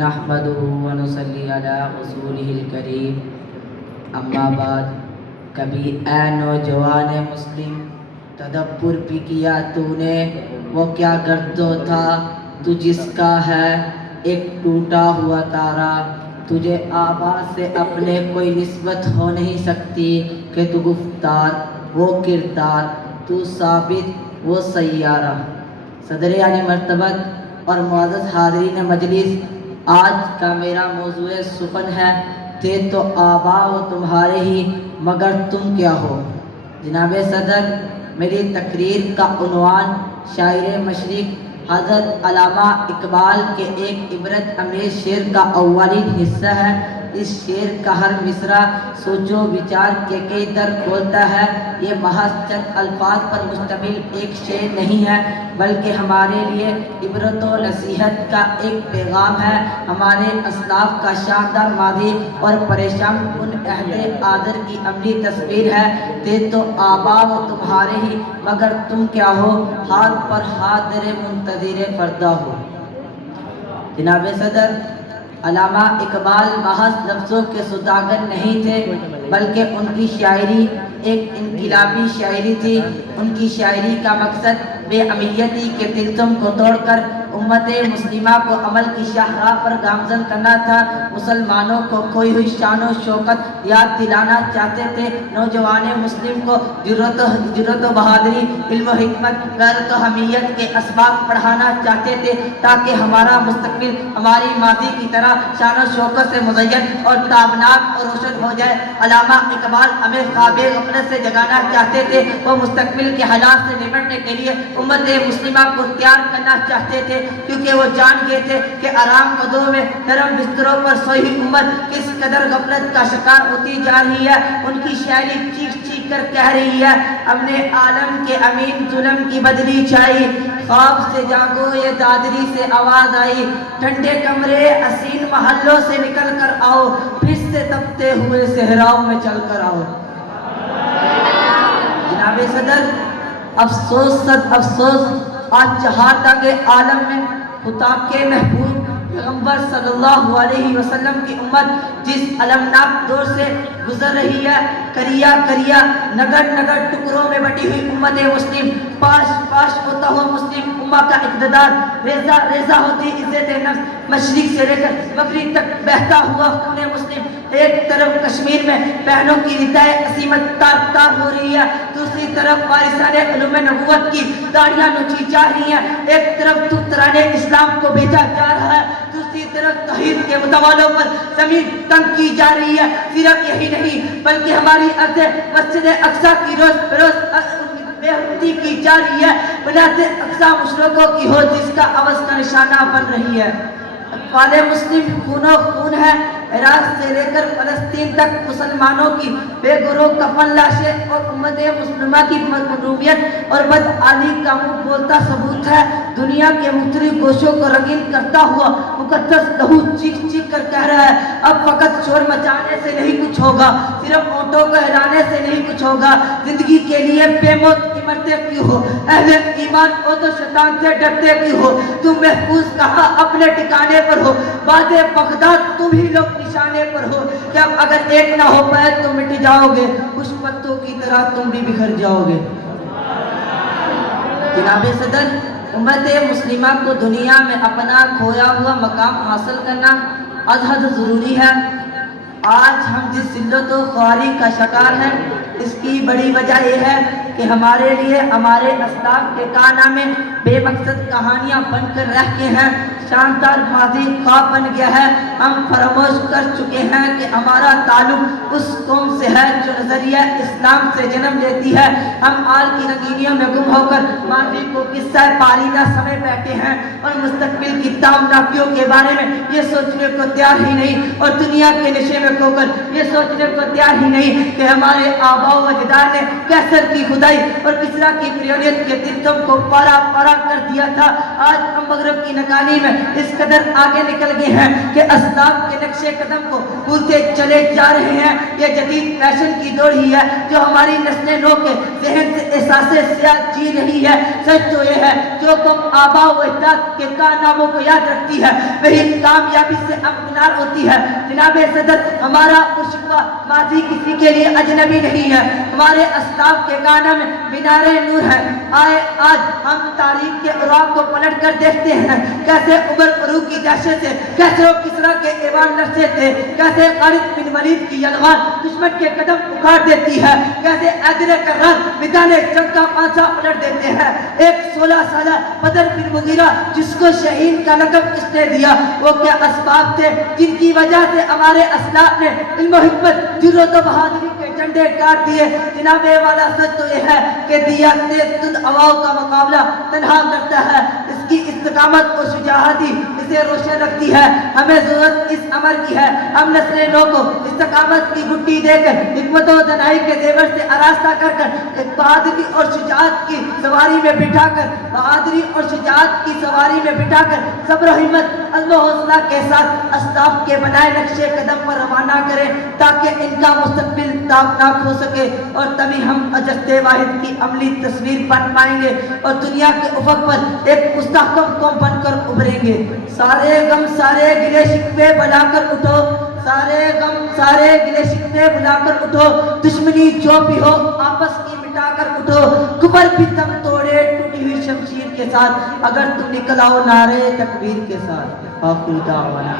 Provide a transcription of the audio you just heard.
نحمده ونصلی علی رسولہ الکریم اما بعد۔ کبھی اے نوجوان مسلم تدبر بھی کیا تو نے وہ کیا گردو تھا تو جس کا ہے ایک ٹوٹا ہوا تارا، تجھے آواز سے اپنے کوئی نسبت ہو نہیں سکتی کہ تو گفتار وہ کردار تو ثابت وہ سیارہ۔ صدر عالی مرتبت اور معزز حاضرین مجلس، آج کا میرا موضوع سخن ہے تھے تو آبا و تمہارے ہی مگر تم کیا ہو۔ جناب صدر، میری تقریر کا عنوان شاعر مشرق حضرت علامہ اقبال کے ایک عبرت امیز شعر کا اولین حصہ ہے۔ اس شعر کا ہر مصرع سوچ و وچار کے کئی در کھولتا ہے۔ یہ محض چند الفاظ پر مشتمل ایک شعر نہیں ہے بلکہ ہمارے لیے عبرت و نصیحت کا ایک پیغام ہے۔ ہمارے اسلاف کا شاندار ماضی اور پریشان کن عہد حاضر کی عملی تصویر ہے۔ تھے تو آبا و تمہارے ہی مگر تم کیا ہو، ہاتھ پر حاضر منتظر فردا ہو۔ جناب صدر، علامہ اقبال محض لفظوں کے سوداگر نہیں تھے بلکہ ان کی شاعری ایک انقلابی شاعری تھی۔ ان کی شاعری کا مقصد بے امیتی کے تلسم کو توڑ کر امت مسلمہ کو عمل کی شاہراہ پر گامزن کرنا تھا۔ مسلمانوں کو کھوئی ہوئی شان و شوکت یاد دلانا چاہتے تھے۔ نوجوان مسلم کو جرأت و بہادری، علم و حکمت، غیرت و حمیت کے اسباق پڑھانا چاہتے تھے تاکہ ہمارا مستقبل ہماری ماضی کی طرح شان و شوکت سے مزین اور تابناک اور روشن ہو جائے۔ علامہ اقبال ہمیں خواب غفلت سے جگانا چاہتے تھے۔ وہ مستقبل کے حالات سے نمٹنے کے لیے امت مسلمہ کو تیار کرنا چاہتے تھے، کیونکہ وہ جان گئے تھے کہ آرام قدوں میں نرم بستروں پر سوئی ہوئی امت کس قدر غفلت کا شکار ہوتی جا رہی ہے۔ ان کی شاعری چیخ چیخ کر کہہ رہی ہے، اپنے عالم کے امین ظلم کی بدلی چھائی، خواب سے جاگو یہ دادری سے آواز آئی، ٹھنڈے کمرے حسین محلوں سے نکل کر آؤ، پھر سے تپتے ہوئے صحراؤں میں چل کر آؤ۔ جناب صدر، افسوس صد افسوس، آج چہارتاگ عالم میں خدا کے محبوب پیغمبر صلی اللہ علیہ وسلم کی امت جس المناک دور سے گزر رہی ہے، کریا کریا نگر نگر ٹکڑوں میں بٹی ہوئی امت مسلم، پاش پاش ہوتا ہوا مسلم امہ کا اقتدار، ریزہ ریزہ ہوتی عزت نفس، مشرق سے لے کر مغرب تک بہتا ہوا خون مسلم۔ ایک طرف کشمیر میں بہنوں کی ردائے عصمت تار تار ہو رہی ہے، دوسری طرف وارثان علوم نبوت کی داڑیاں نوچی جا رہی ہیں، ایک طرف دختران اسلام کو بیچا جا رہا ہے، دوسری طرف توحید کے متوالوں پر زمین تنگ کی جا رہی ہے۔ صرف یہی نہیں بلکہ ہماری ارض مسجد اقصیٰ کی روز بروز بے حرمتی کی جا رہی ہے، بنیاد اقصیٰ مشرکوں کی ہو جس کا عوض کا نشانہ بن رہی ہے۔ اطفال مسلم خون و خون ہے، عراق سے لے کر فلسطین تک مسلمانوں کی بے گروہ کفن لاشیں اور امت مسلمہ کی مظلومیت اور بدحالی کا منہ بولتا ثبوت ہے۔ دنیا کے مختلف گوشوں کو رنگین کرتا ہوا مقدس لہو چیخ چیخ کر کہہ رہا ہے، اب فقط شور مچانے سے نہیں کچھ ہوگا، صرف اونٹوں کو ہلانے سے نہیں کچھ ہوگا، زندگی کے لیے بے موت مرتے کیوں ہو، اہل ایمان ہو تو شیطان سے ڈرتے کیوں ہو، تم محفوظ کہاں اپنے ٹھکانے پر ہو، بعد بغداد تم ہی لوگ نشانے پر ہو، کہ اب اگر ایک نہ ہو پائے تو مٹ جاؤ گے، خوش پتوں کی طرح تم بھی بکھر جاؤ گے۔ جناب صدر، امت مسلمہ کو دنیا میں اپنا کھویا ہوا مقام حاصل کرنا از حد ضروری ہے۔ آج ہم جس ذلت و خواری کا شکار ہیں، اس کی بڑی وجہ یہ ہے کہ ہمارے لیے ہمارے اسلاف کے کارنامے بے مقصد کہانیاں بن کر رہ گئے ہیں، شاندار ماضی خواب بن گیا ہے۔ ہم فراموش کر چکے ہیں کہ ہمارا تعلق اس قوم سے ہے جو نظریہ اسلام سے جنم لیتی ہے۔ ہم آل کی رنگینیوں میں گم ہو کر ماضی کو قصہ پالیدہ سمے بیٹھے ہیں اور مستقبل کی تامناکیوں کے بارے میں یہ سوچنے کو تیار ہی نہیں، اور دنیا کے نشے میں کھو کر یہ سوچنے کو تیار ہی نہیں کہ ہمارے آباء و اجداد نے کیسر کی خدائی اور کسریٰ کی فریونیت کے تلسم کو پارا پارا کر دیا تھا۔ آج ہم مغرب کی نگرانی میں اس قدر آگے نکل گئے ہیں کہ اسلاف کے نقش قدم کو بھولتے چلے جا رہے ہیں. یہ جدید فیشن کی دوڑ ہی ہے جو ہماری نسل نو کے ذہن سے احساس سیاہ جی رہی ہے. سچ تو یہ ہے جو قوم آبا و اجداد کے کارناموں کو یاد رکھتی ہے وہی کامیابی سے امکنار ہوتی ہے. جناب صدر، ہمارا عشقہ ماضی کسی کے لیے اجنبی نہیں ہے. ہمارے اسلاف کے گانا میں مینار نور ہے. آئے آج ہم تاریخ کے اوراق کو پلٹ کر دیکھتے ہیں کیسے عمر فاروق کی دہشت سے کیسے وہ کسریٰ کے ایوان لرزے تھے، کیسے خالد بن ولید کی یلغار دشمن کے قدم اکھاڑ دیتی ہے، کیسے حیدر کرار میدان جنگ کا پانسا پلٹ دیتے ہیں. ایک 16 سالہ بدر بن مغیرہ جس کو شہید کا لقب کس نے دیا، وہ کیا اسباب تھے جن کی وجہ سے ہمارے اسلاف نے علم و حکمت، جرأت و بہادری کے جھنڈے گاڑ دیے. جناب والا سچ تو یہ ہے کہ دیا تیز تند ہواؤں کا مقابلہ تنہا کرتا ہے. اس کی استقامت و شجاعت ہی اسے روشن رکھتی ہے. ہمیں ضرورت اس امر کی ہے ہم نسل نو کو استقامت کی گھٹی دے کر حکمت و دانائی کے زیور سے آراستہ کر کر ایک بہادری اور شجاعت کی سواری میں بٹھا کر صبر و ہمت، عزم و حوصلہ کے ساتھ اسلاف کے بنائے نقشے قدم پر روانہ کریں تاکہ ان کا مستقبل تابناک ہو سکے اور تبھی ہم اجساد واحد کی عملی تصویر بن پائیں گے اور دنیا کے افق پر ایک مستحکم قوم بن کر ابھریں گے. سارے غم سارے گلے شکوے بلا کر اٹھو، سارے غم سارے گلے شکوے بلا کر اٹھو، دشمنی جو بھی ہو آپس کی مٹا کر اٹھو، کفر بھی تم توڑے ٹوٹی ہوئی شمشیر کے ساتھ اگر تم نکل آؤ نعرے تکبیر کے ساتھ. آخر دعوانا